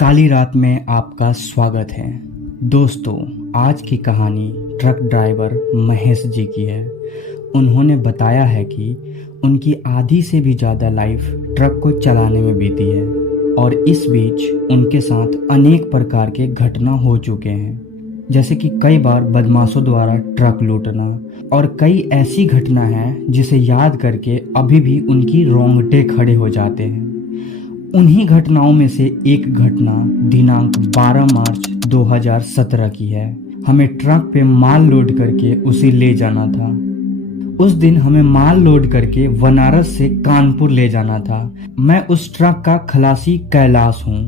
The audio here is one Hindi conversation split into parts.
काली रात में आपका स्वागत है। दोस्तों, आज की कहानी ट्रक ड्राइवर महेश जी की है। उन्होंने बताया है कि उनकी आधी से भी ज़्यादा लाइफ ट्रक को चलाने में बीती है और इस बीच उनके साथ अनेक प्रकार के घटना हो चुके हैं, जैसे कि कई बार बदमाशों द्वारा ट्रक लूटना और कई ऐसी घटना हैं जिसे याद करके अभी भी उनकी रोंगटे खड़े हो जाते हैं। उन्हीं घटनाओं में से एक घटना दिनांक 12 मार्च 2017 की है। हमें ट्रक पे माल लोड करके उसे ले जाना था। उस दिन हमें माल लोड करके बनारस से कानपुर ले जाना था। मैं उस ट्रक का खलासी कैलाश हूँ।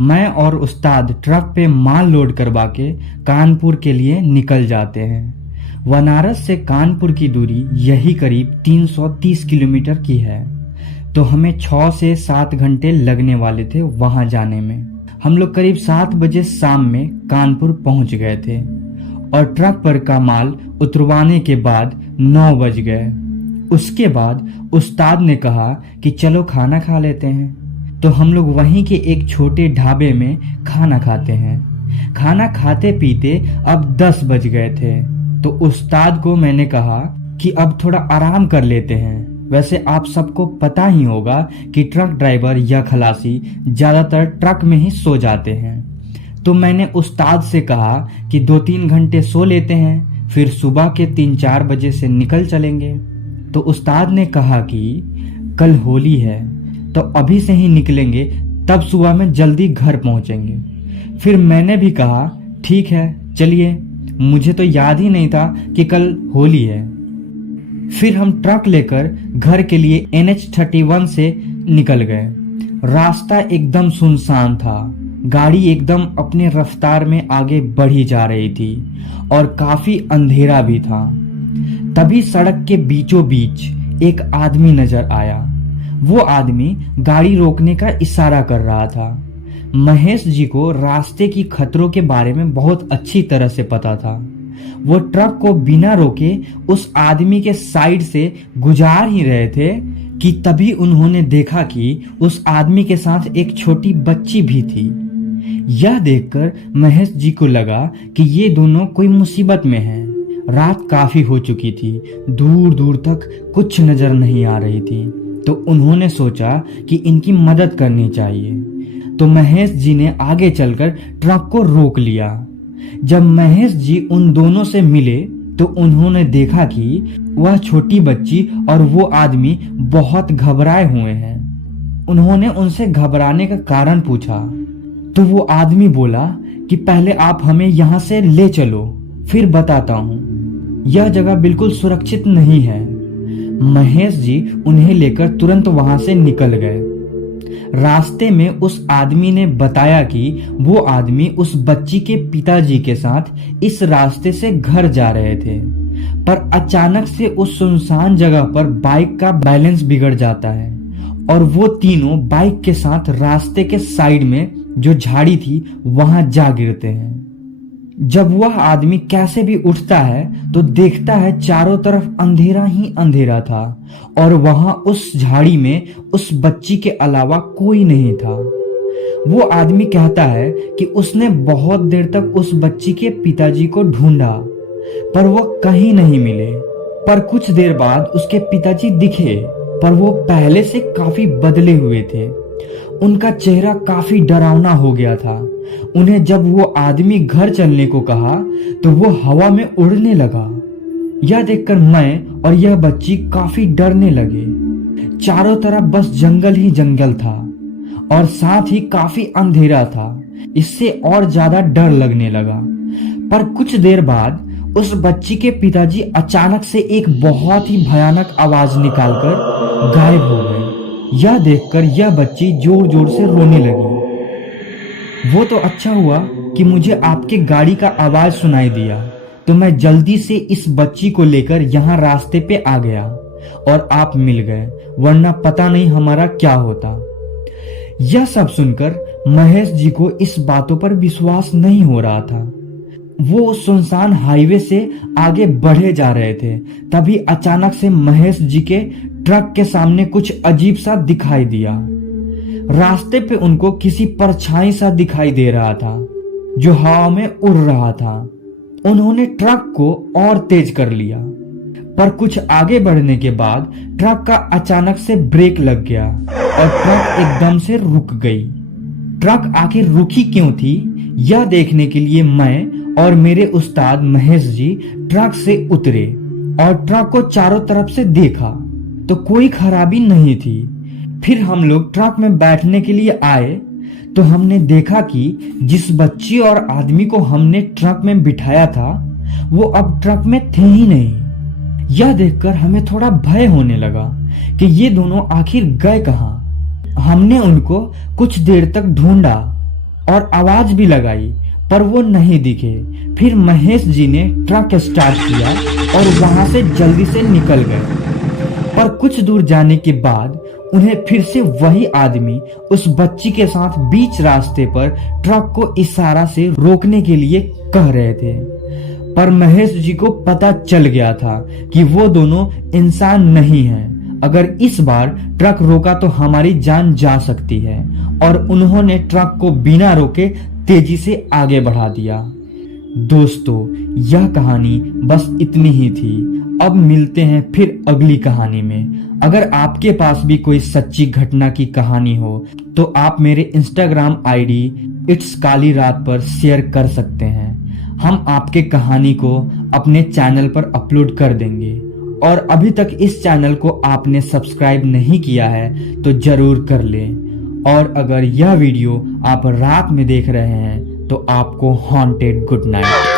मैं और उस्ताद ट्रक पे माल लोड करवा के कानपुर के लिए निकल जाते हैं। बनारस से कानपुर की दूरी यही करीब 330 किलोमीटर की है, तो हमें 6 से 7 घंटे लगने वाले थे वहां जाने में। हम लोग करीब 7 बजे शाम में कानपुर पहुंच गए थे और ट्रक पर का माल उतरवाने के बाद 9 बज गए। उसके बाद उस्ताद ने कहा कि चलो खाना खा लेते हैं, तो हम लोग वहीं के एक छोटे ढाबे में खाना खाते हैं। खाना खाते पीते अब 10 बज गए थे, तो उस्ताद को मैंने कहा कि अब थोड़ा आराम कर लेते हैं। वैसे आप सबको पता ही होगा कि ट्रक ड्राइवर या खलासी ज्यादातर ट्रक में ही सो जाते हैं। तो मैंने उस्ताद से कहा कि 2-3 घंटे सो लेते हैं, फिर सुबह के 3-4 बजे से निकल चलेंगे। तो उस्ताद ने कहा कि कल होली है, तो अभी से ही निकलेंगे, तब सुबह में जल्दी घर पहुंचेंगे। फिर मैंने भी कहा ठीक है चलिए, मुझे तो याद ही नहीं था कि कल होली है। फिर हम ट्रक लेकर घर के लिए NH-31 से निकल गए। रास्ता एकदम सुनसान था। गाड़ी एकदम अपने रफ्तार में आगे बढ़ी जा रही थी और काफी अंधेरा भी था। तभी सड़क के बीचों बीच एक आदमी नजर आया। वो आदमी गाड़ी रोकने का इशारा कर रहा था। महेश जी को रास्ते की खतरों के बारे में बहुत अच्छी तरह से पता था। वो ट्रक को बिना रोके उस आदमी के साइड से गुजार ही रहे थे कि तभी उन्होंने देखा कि उस आदमी के साथ एक छोटी बच्ची भी थी। यह देखकर महेश जी को लगा कि ये दोनों कोई मुसीबत में हैं। रात काफी हो चुकी थी, दूर दूर तक कुछ नजर नहीं आ रही थी, तो उन्होंने सोचा कि इनकी मदद करनी चाहिए। तो महेश जी ने आगे चलकर ट्रक को रोक लिया। जब महेश जी उन दोनों से मिले तो उन्होंने देखा कि वह छोटी बच्ची और वो आदमी बहुत घबराए हुए हैं। उन्होंने उनसे घबराने का कारण पूछा, तो वो आदमी बोला कि पहले आप हमें यहाँ से ले चलो, फिर बताता हूँ। यह जगह बिल्कुल सुरक्षित नहीं है। महेश जी उन्हें लेकर तुरंत वहां से निकल गए। रास्ते में उस आदमी ने बताया कि वो आदमी उस बच्ची के पिताजी के साथ इस रास्ते से घर जा रहे थे, पर अचानक से उस सुनसान जगह पर बाइक का बैलेंस बिगड़ जाता है और वो तीनों बाइक के साथ रास्ते के साइड में जो झाड़ी थी वहां जा गिरते हैं। जब वह आदमी कैसे भी उठता है तो देखता है चारों तरफ अंधेरा ही अंधेरा था और वहां उस झाड़ी में उस बच्ची के अलावा कोई नहीं था। वो आदमी कहता है कि उसने बहुत देर तक उस बच्ची के पिताजी को ढूंढा, पर वो कहीं नहीं मिले। पर कुछ देर बाद उसके पिताजी दिखे, पर वो पहले से काफी बदले हुए थे। उनका चेहरा काफी डरावना हो गया था। उन्हें जब वो आदमी घर चलने को कहा तो वो हवा में उड़ने लगा। यह देखकर मैं और यह बच्ची काफी डरने लगे। चारों तरफ बस जंगल ही जंगल था और साथ ही काफी अंधेरा था। इससे और ज्यादा डर लगने लगा। पर कुछ देर बाद उस बच्ची के पिताजी अचानक से एक बहुत ही भयानक आवाज निकालकर गायब हो गए। यह देखकर यह बच्ची जोर जोर से रोने लगी। वो तो अच्छा हुआ कि मुझे आपके गाड़ी का आवाज सुनाई दिया, तो मैं जल्दी से इस बच्ची को लेकर यहाँ रास्ते पे आ गया और आप मिल गए, वरना पता नहीं हमारा क्या होता। यह सब सुनकर महेश जी को इस बातों पर विश्वास नहीं हो रहा था। वो सुनसान हाईवे से आगे बढ़े जा रहे थे, तभी अचानक से महेश जी के ट्रक के सामने कुछ अजीब सा दिखाई दिया। रास्ते पे उनको किसी परछाई सा दिखाई दे रहा था जो हवा में उड़ रहा था। उन्होंने ट्रक को और तेज कर लिया, पर कुछ आगे बढ़ने के बाद ट्रक का अचानक से ब्रेक लग गया और ट्रक एकदम से रुक गई। ट्रक आखिर रुकी क्यों थी, यह देखने के लिए मैं और मेरे उस्ताद महेश जी ट्रक से उतरे और ट्रक को चारों तरफ से देखा तो कोई खराबी नहीं थी। फिर हम लोग ट्रक में बैठने के लिए आए तो हमने देखा कि जिस बच्ची और आदमी को हमने ट्रक में बिठाया था वो अब ट्रक में थे ही नहीं। यह देखकर हमें थोड़ा भय होने लगा कि ये दोनों आखिर गए कहाँ। हमने उनको कुछ देर तक ढूंढा और आवाज भी लगाई पर वो नहीं दिखे। फिर महेश जी ने ट्रक स्टार्ट किया और वहां से जल्दी से निकल गए। पर कुछ दूर जाने के बाद उन्हें फिर से वही आदमी उस बच्ची के साथ बीच रास्ते पर ट्रक को इशारा से रोकने के लिए कह रहे थे। पर महेश जी को पता चल गया था कि वो दोनों इंसान नहीं हैं। अगर इस बार ट्रक रोका तो हमारी जान जा सकती है, और उन्होंने ट्रक को बिना रोके तेजी से आगे बढ़ा दिया। दोस्तों, यह कहानी बस इतनी ही थी। अब मिलते हैं फिर अगली कहानी में। अगर आपके पास भी कोई सच्ची घटना की कहानी हो तो आप मेरे इंस्टाग्राम आईडी इट्स काली रात पर शेयर कर सकते हैं। हम आपके कहानी को अपने चैनल पर अपलोड कर देंगे। और अभी तक इस चैनल को आपने सब्सक्राइब नहीं किया है तो जरूर कर लें। और अगर यह वीडियो आप रात में देख रहे हैं तो आपको हॉन्टेड गुड नाइट।